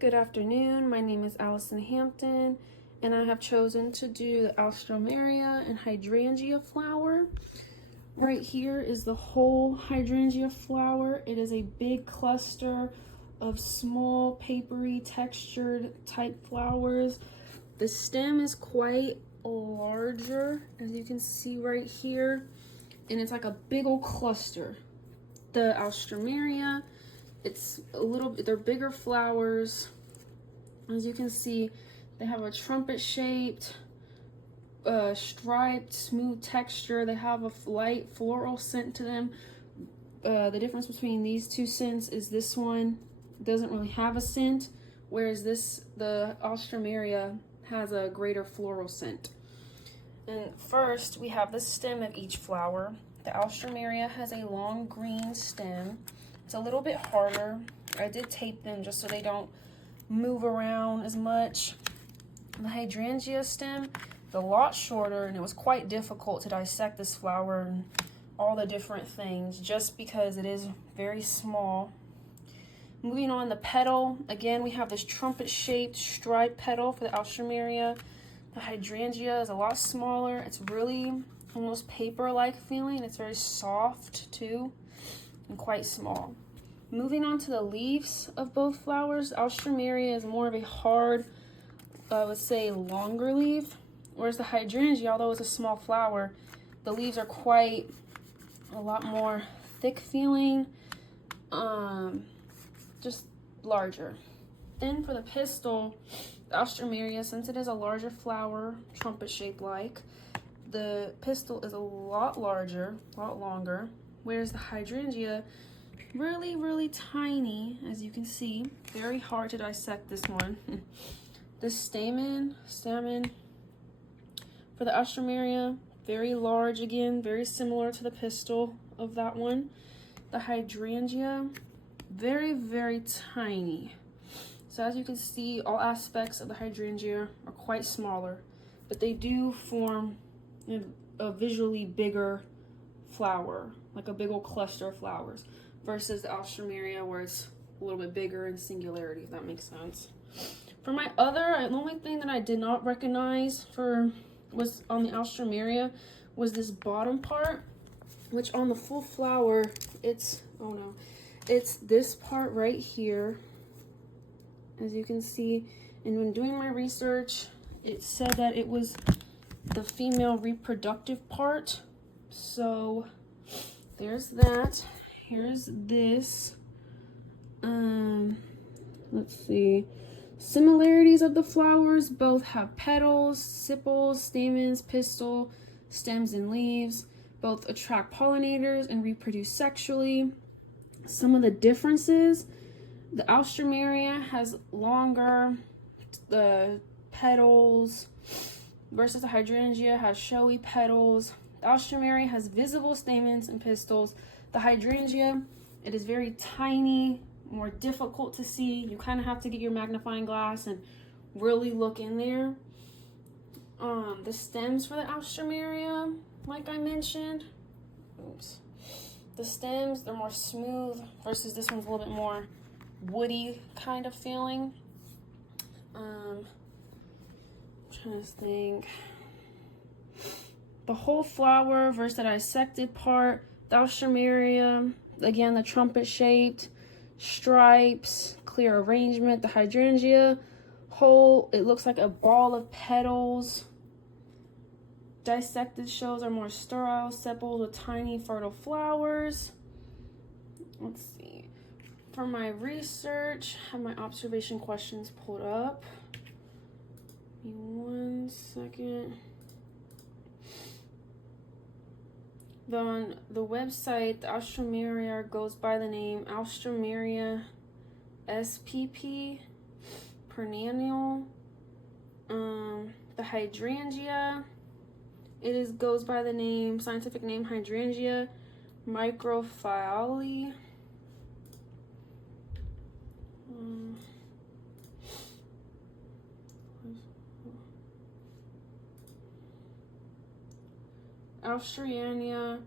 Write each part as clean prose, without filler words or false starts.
Good afternoon, my name is Allison Hampton, and I have chosen to do the Alstroemeria and Hydrangea flower. Right here is the whole Hydrangea flower. It is a big cluster of small, papery, textured type flowers. The stem is quite larger, as you can see right here, and it's like a big old cluster. The Alstroemeria, they're bigger flowers. As you can see, they have a trumpet shaped, striped, smooth texture. They have a light floral scent to them. The difference between these two scents is this one doesn't really have a scent, whereas the Alstroemeria has a greater floral scent. And first, we have the stem of each flower. The Alstroemeria has a long green stem. It's a little bit harder. I did tape them just so they don't move around as much. The Hydrangea stem is a lot shorter, and it was quite difficult to dissect this flower and all the different things just because it is very small. Moving on, the petal, again we have this trumpet shaped striped petal for the Alstroemeria. The Hydrangea is a lot smaller. It's really almost paper-like feeling. It's very soft too and quite small. Moving on to the leaves of both flowers, Alstroemeria is more of a hard, I would say longer leaf, whereas the Hydrangea, although it's a small flower, the leaves are quite a lot more thick feeling, just larger. Then for the pistil, the Alstroemeria, since it is a larger flower, trumpet shaped like, the pistil is a lot larger, a lot longer, whereas the Hydrangea, really tiny, as you can see. Very hard to dissect this one. The stamen for the Alstroemeria, very large again, very similar to the pistil of that one. The Hydrangea, very tiny. So as you can see, all aspects of the Hydrangea are quite smaller, but they do form a visually bigger flower, like a big old cluster of flowers, versus the Alstroemeria where it's a little bit bigger in singularity, if that makes sense. For my the only thing that I did not recognize was on the Alstroemeria was this bottom part, which on the full flower, it's this part right here, as you can see. And when doing my research, it said that it was the female reproductive part. So there's that. Here's this. Let's see. Similarities of the flowers: both have petals, sepals, stamens, pistil, stems, and leaves. Both attract pollinators and reproduce sexually. Some of the differences: the Alstroemeria has longer petals versus the Hydrangea has showy petals. The Alstroemeria has visible stamens and pistils. The Hydrangea, it is very tiny, more difficult to see. You kind of have to get your magnifying glass and really look in there. The stems for the Alstroemeria, like I mentioned, the stems, they're more smooth versus this one's a little bit more woody kind of feeling. I'm trying to think. The whole flower versus the dissected part. The Alstroemeria, again, the trumpet shaped, stripes, clear arrangement. The Hydrangea, whole, it looks like a ball of petals. Dissected shows are more sterile sepals with tiny fertile flowers. Let's see. For my research, I have my observation questions pulled up. Give me 1 second. On the website, the Alstroemeria goes by the name Alstroemeria spp perennial. The Hydrangea, goes by the scientific name Hydrangea microphyllae. Alstroemeria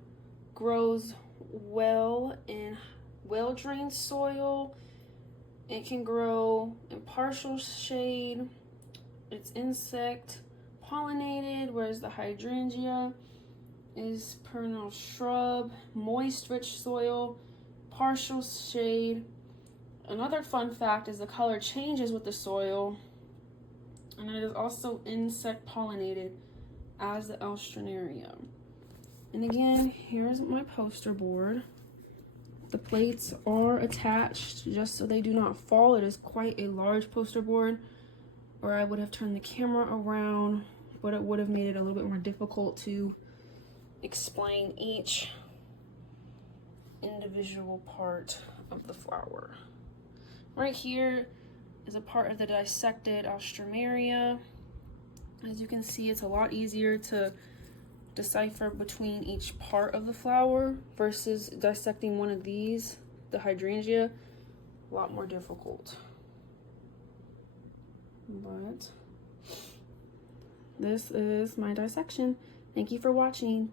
grows well in well-drained soil It can grow in partial shade. It's insect pollinated, whereas the hydrangea is perennial shrub, moist, rich soil, partial shade. Another fun fact is the color changes with the soil, and it is also insect pollinated as the alstroemeria. And again, here's my poster board. The plates are attached just so they do not fall. It is quite a large poster board, or I would have turned the camera around, but it would have made it a little bit more difficult to explain each individual part of the flower. Right here is a part of the dissected alstroemeria. As you can see, it's a lot easier to decipher between each part of the flower versus dissecting one of these, the hydrangea, a lot more difficult. But this is my dissection. Thank you for watching.